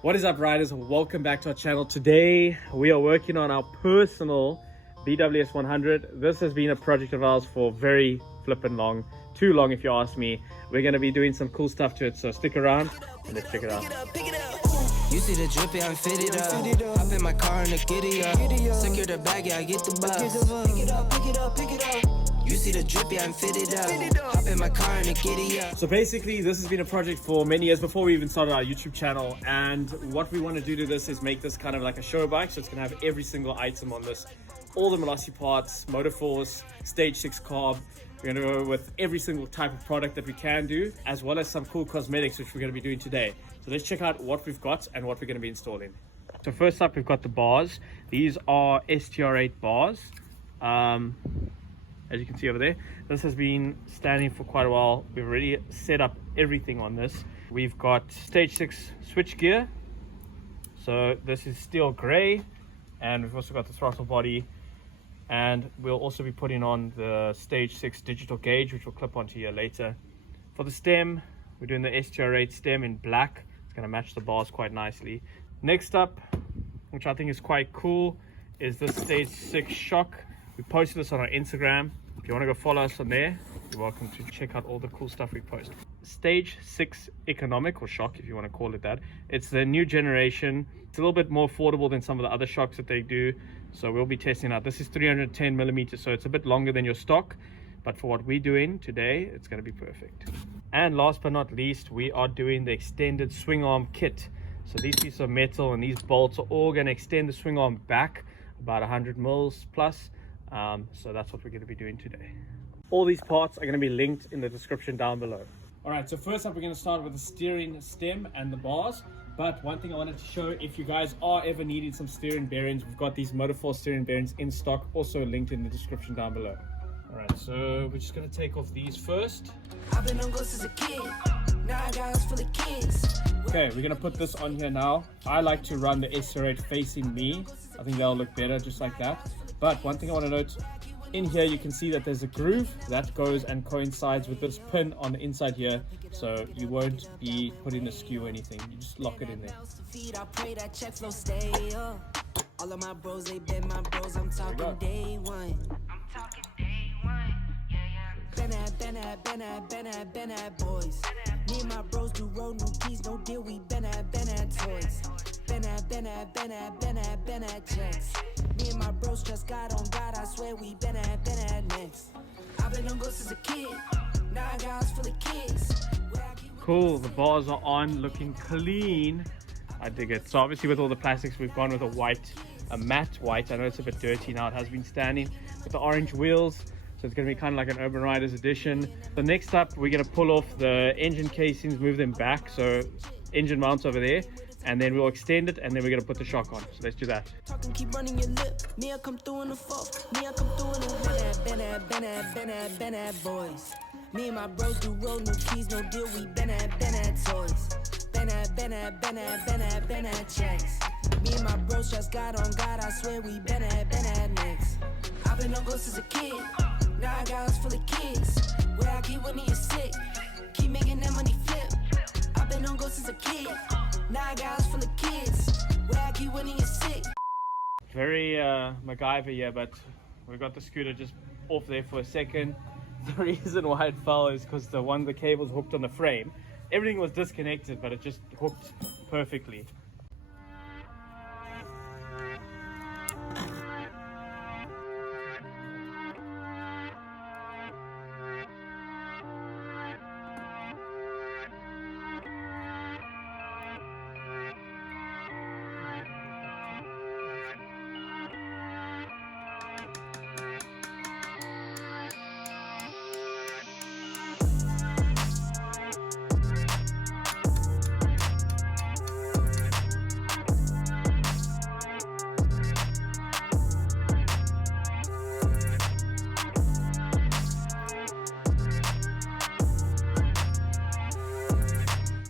What is up, riders? Welcome back to our channel. Today we are working on our personal BWS 100. This has been a project of ours for very flippin' long, too long if you ask me. We're going to be doing some cool stuff to it, so stick around and let's check it out. You see the drippy, I'm fitted up. Hop in my car and the giddy up. Secure the bag, yeah, I get the bus. Pick it up, pick it up, pick it up. You see the drippy, I'm fitted up. Hop in my car and the giddy up. So basically, this has been a project for many years before we even started our YouTube channel. And what we want to do to this is make this kind of like a show bike. So it's going to have every single item on this. All the malossi parts, motoforce, stage 6 carb. We're going to go with every single type of product that we can do, as well as some cool cosmetics, which we're going to be doing today. So let's check out what we've got and what we're going to be installing. So first up, we've got the bars. These are STR8 bars. As you can see over there, this has been standing for quite a while. We've already set up everything on this. We've got stage 6 switch gear. So this is steel gray, and we've also got the throttle body. And we'll also be putting on the stage 6 digital gauge, which will clip onto here later. For the stem, we're doing the STR8 stem in black. It's going to match the bars quite nicely. Next up, which I think is quite cool, is this stage 6 shock. We posted this on our Instagram. If you want to go follow us on there, you're welcome to check out all the cool stuff we post. Stage 6 economic, or shock if you want to call it that. It's the new generation. It's a little bit more affordable than some of the other shocks that they do. So we'll be testing out. This is 310 millimeters, so it's a bit longer than your stock. But for what we're doing today, it's going to be perfect. And last but not least, we are doing the extended swing arm kit. So these pieces of metal and these bolts are all going to extend the swing arm back about 100 mils plus. So that's what we're going to be doing today. All these parts are going to be linked in the description down below. All right, so first up, we're going to start with the steering stem and the bars. But one thing I wanted to show, if you guys are ever needing some steering bearings, we've got these motoforce steering bearings in stock, also linked in the description down below. All right, so we're just going to take off these first. I've been on ghosts as a kid. Now I got us full of kids. Okay, we're going to put this on here now. I like to run the SR8 facing me. I think that'll look better just like that. But one thing I want to note, in here you can see that there's a groove that goes and coincides with this pin on the inside here, so you won't be putting a skew or anything. You just lock it in there. All of my bros, they been my bros. I'm talking day one. Been at boys. Me and my bros do road, no keys, no deal. We been at toys. Been at checks. Me and my bros just got on God. I swear we been at next. I've been on ghosts as a kid. Now I got us full of kids. Cool, the bars are on, looking clean. I dig it. So obviously with all the plastics, we've gone with a matte white. I know it's a bit dirty now, it has been standing. With the orange wheels, so it's going to be kind of like an Urban Riders edition. So next up, we're going to pull off the engine casings, move them back. So engine mounts over there. And then we'll extend it, and then we're going to put the shock on. So let's do that. Talking, keep running your lip. Me, I come through in the fourth. Me, I come through in the been at boys. Me and my bros do road, no keys, no deal. We been at toys. Been at checks. Me and my bros just got on God. I swear we been at next. I've been on ghosts as a kid. Now I got us full of kids. Where I keep winning is sick. Keep making that money flip. I've been on ghosts as a kid. Now I got us full of kids. Where I keep winning is sick. Very MacGyver here, but we got the scooter just off there for a second. The reason why it fell is because the cable's hooked on the frame. Everything was disconnected, but it just hooked perfectly.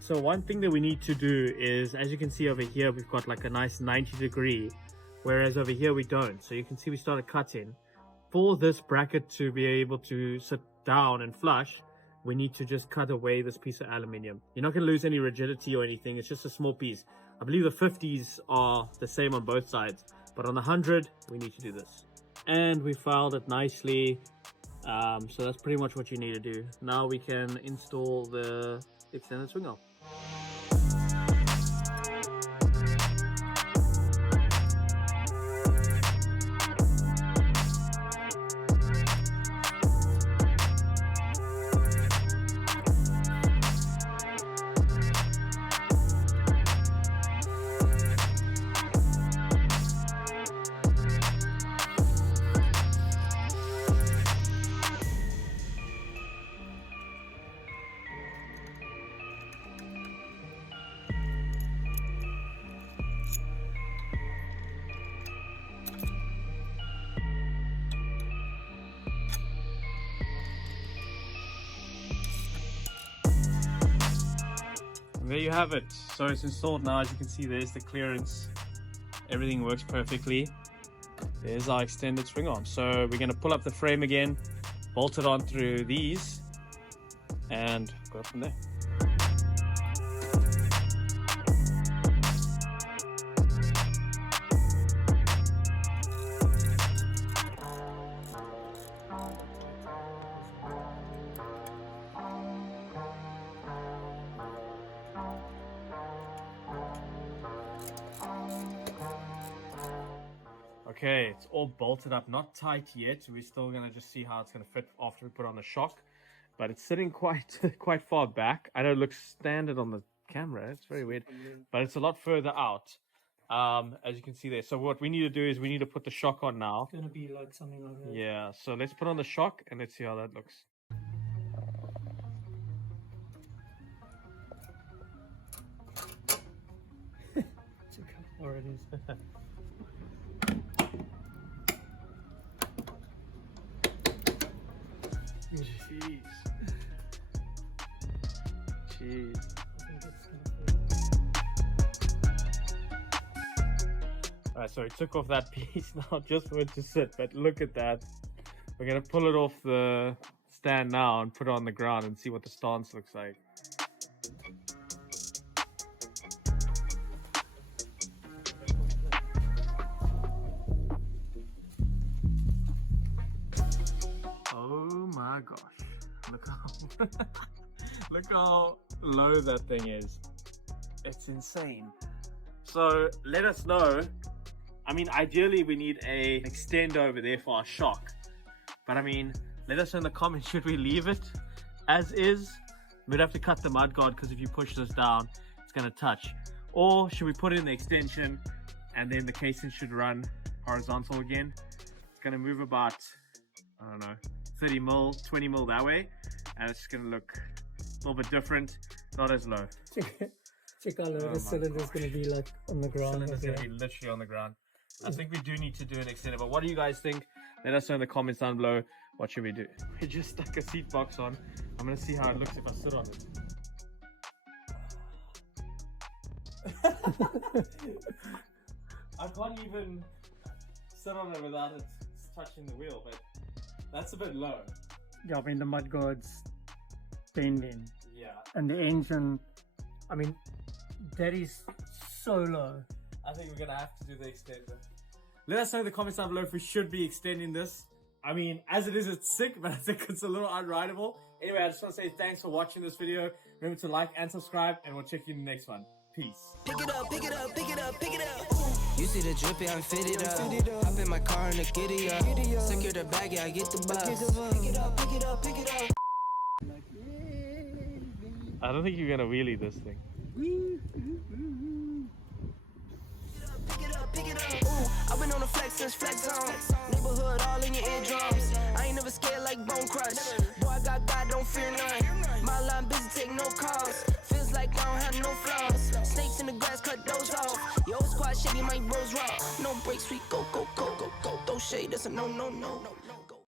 So one thing that we need to do is, as you can see over here, we've got like a nice 90-degree, whereas over here we don't. So you can see we started cutting. For this bracket to be able to sit down and flush, we need to just cut away this piece of aluminium. You're not going to lose any rigidity or anything. It's just a small piece. I believe the 50s are the same on both sides, but on the 100 we need to do this, and we filed it nicely. So that's pretty much what you need to do. Now we can install the extended swing arm. There you have it. So it's installed now. As you can see, there's the clearance. Everything works perfectly. There's our extended swing arm. So we're going to pull up the frame again, bolt it on through these, and go from there. Okay, it's all bolted up, not tight yet. We're still gonna just see how it's gonna fit after we put on the shock, but it's sitting quite far back. I know it looks standard on the camera, it's very weird, but it's a lot further out, as you can see there. So what we need to do is we need to put the shock on now. It's gonna be like something like that. Yeah, so let's put on the shock and let's see how that looks. Check how far it is. Jeez. Jeez. Alright, so we took off that piece now just for it to sit, but look at that. We're gonna pull it off the stand now and put it on the ground and see what the stance looks like. Oh my gosh, look how low that thing is. It's insane. So let us know. I mean, ideally we need a extender over there for our shock, but I mean, let us know in the comments, should we leave it as is? We'd have to cut the mudguard because if you push this down it's going to touch, or should we put in the extension and then the casing should run horizontal again? It's going to move about, I don't know, 30 mil, 20 mil that way, and it's going to look a little bit different, not as low. Check how low the cylinder is going to be like on the ground. Cylinder's going to be literally on the ground. I think we do need to do an extender, but what do you guys think? Let us know in the comments down below. What should we do? We just stuck a seat box on. I'm going to see how it looks if I sit on it. I can't even sit on it without it touching the wheel, but that's a bit low. Yeah, I mean the mudguard's bending. Yeah. And the engine, I mean, that is so low. I think we're gonna have to do the extender. Let us know in the comments down below if we should be extending this. I mean, as it is, it's sick, but I think it's a little unrideable. Anyway, I just want to say thanks for watching this video. Remember to like and subscribe, and we'll check you in the next one. Peace. Pick it up, pick it up, pick it up, pick it up. You see the drippy, I'm fitted up. Hop in my car and the giddy up. Secure the bag, yeah, I get the bus. Pick it up, pick it up, pick it up. I don't think you're gonna wheelie this thing. Pick it up, pick it up. Ooh, I've been on the flex since flex zone. Neighborhood all in your eardrums. I ain't never scared like Bone Crush. Boy, I got God, don't fear none. My line busy, take no calls. Feels like I don't have no flaws. Snakes in the grass, cut those off. Yo, squad shady, my bros raw. No breaks, we go, go, go, go, go. Throw shade, that's a no, no, no.